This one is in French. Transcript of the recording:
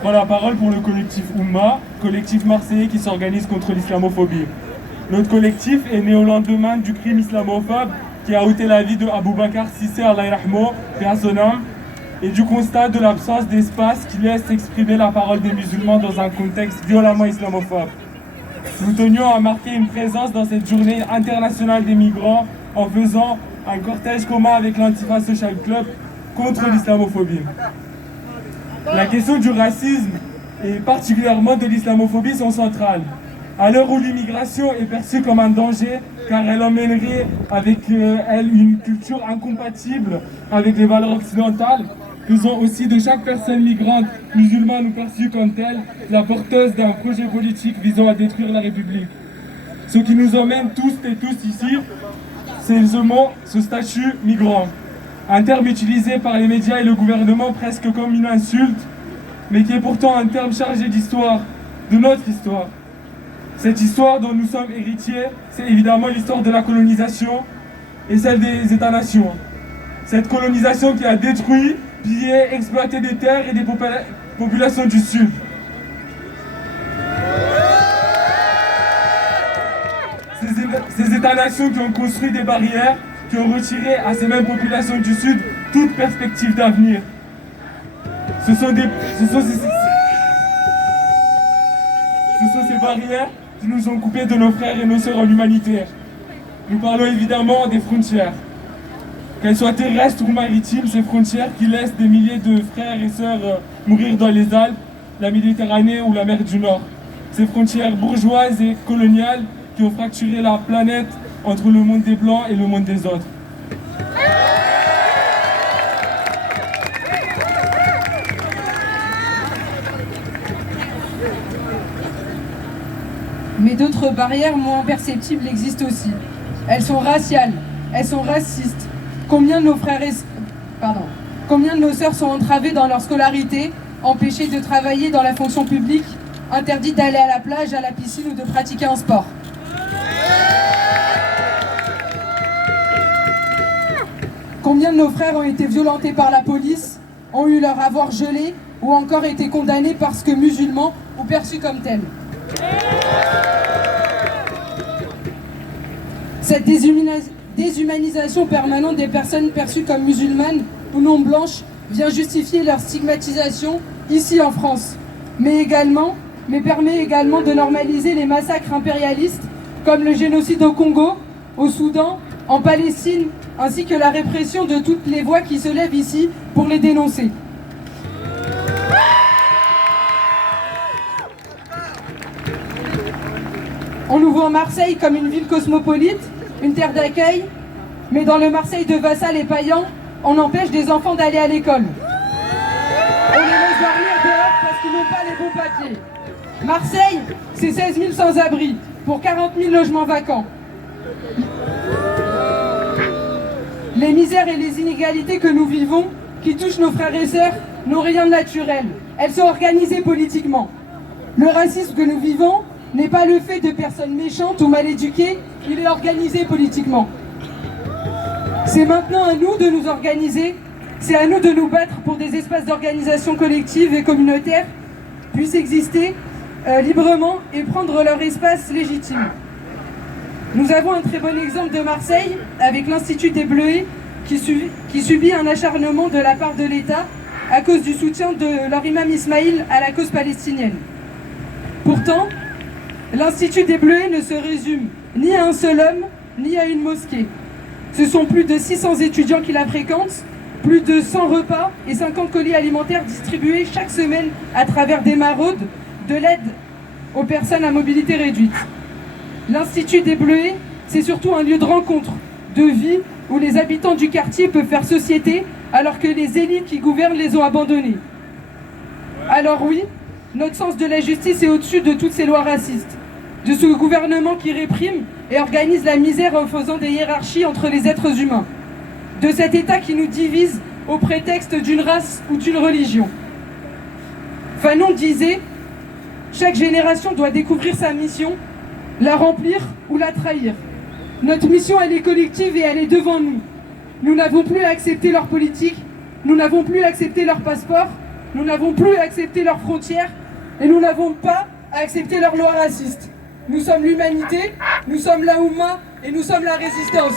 prends la parole pour le collectif Oumma, collectif marseillais qui s'organise contre l'islamophobie. Notre collectif est né au lendemain du crime islamophobe qui a ôté la vie de Aboubacar Cissé, Allah yarhamou, paix à son âme, et du constat de l'absence d'espace qui laisse exprimer la parole des musulmans dans un contexte violemment islamophobe. Nous tenions à marquer une présence dans cette journée internationale des migrants en faisant un cortège commun avec l'Antifa Social Club contre l'islamophobie. La question du racisme et particulièrement de l'islamophobie sont centrales. À l'heure où l'immigration est perçue comme un danger, car elle emmènerait avec elle une culture incompatible avec les valeurs occidentales, faisons aussi de chaque personne migrante, musulmane ou perçue comme telle, la porteuse d'un projet politique visant à détruire la République. Ce qui nous emmène tous et tous ici, c'est ce mot, ce statut migrant. Un terme utilisé par les médias et le gouvernement presque comme une insulte, mais qui est pourtant un terme chargé d'histoire, de notre histoire. Cette histoire dont nous sommes héritiers, c'est évidemment l'histoire de la colonisation et celle des États-nations. Cette colonisation qui a détruit, pillé, exploité des terres et des populations du Sud. Ces États-nations qui ont construit des barrières, qui ont retiré à ces mêmes populations du Sud toute perspective d'avenir. Ce sont ces barrières qui nous ont coupés de nos frères et nos sœurs en humanitaire. Nous parlons évidemment des frontières. Qu'elles soient terrestres ou maritimes, ces frontières qui laissent des milliers de frères et sœurs mourir dans les Alpes, la Méditerranée ou la mer du Nord. Ces frontières bourgeoises et coloniales qui ont fracturé la planète entre le monde des Blancs et le monde des autres. Mais d'autres barrières moins perceptibles existent aussi. Elles sont raciales, elles sont racistes. Combien de nos sœurs sont entravées dans leur scolarité, empêchées de travailler dans la fonction publique, interdites d'aller à la plage, à la piscine ou de pratiquer un sport. Combien de nos frères ont été violentés par la police, ont eu leur avoir gelé ou encore été condamnés parce que musulmans ou perçus comme tels. Cette déshumanisation permanente des personnes perçues comme musulmanes ou non blanches vient justifier leur stigmatisation ici en France, mais permet également de normaliser les massacres impérialistes comme le génocide au Congo, au Soudan, en Palestine, ainsi que la répression de toutes les voix qui se lèvent ici pour les dénoncer. On nous voit Marseille comme une ville cosmopolite, une terre d'accueil, mais dans le Marseille de Vassal et Payan, on empêche des enfants d'aller à l'école. On les laisse dormir dehors parce qu'ils n'ont pas les bons papiers. Marseille, c'est 16 000 sans-abri pour 40 000 logements vacants. Les misères et les inégalités que nous vivons, qui touchent nos frères et sœurs, n'ont rien de naturel. Elles sont organisées politiquement. Le racisme que nous vivons n'est pas le fait de personnes méchantes ou mal éduquées, il est organisé politiquement. C'est maintenant à nous de nous organiser, c'est à nous de nous battre pour des espaces d'organisation collective et communautaire puissent exister librement et prendre leur espace légitime. Nous avons un très bon exemple de Marseille avec l'Institut des Bleuets qui subit un acharnement de la part de l'État à cause du soutien de leur imam Ismaïl à la cause palestinienne. Pourtant, l'Institut des Bleuets ne se résume ni à un seul homme, ni à une mosquée. Ce sont plus de 600 étudiants qui la fréquentent, plus de 100 repas et 50 colis alimentaires distribués chaque semaine à travers des maraudes de l'aide aux personnes à mobilité réduite. L'Institut des Bleuets, c'est surtout un lieu de rencontre, de vie, où les habitants du quartier peuvent faire société alors que les élites qui gouvernent les ont abandonnés. Alors oui, notre sens de la justice est au-dessus de toutes ces lois racistes, de ce gouvernement qui réprime et organise la misère en faisant des hiérarchies entre les êtres humains, de cet État qui nous divise au prétexte d'une race ou d'une religion. Fanon disait « Chaque génération doit découvrir sa mission, la remplir ou la trahir. Notre mission, elle est collective et elle est devant nous. Nous n'avons plus à accepter leur politique, nous n'avons plus à accepter leur passeport, Nous n'avons plus à accepter leurs frontières et nous n'avons pas à accepter leurs lois racistes. Nous sommes l'humanité, nous sommes la Oumma et nous sommes la résistance.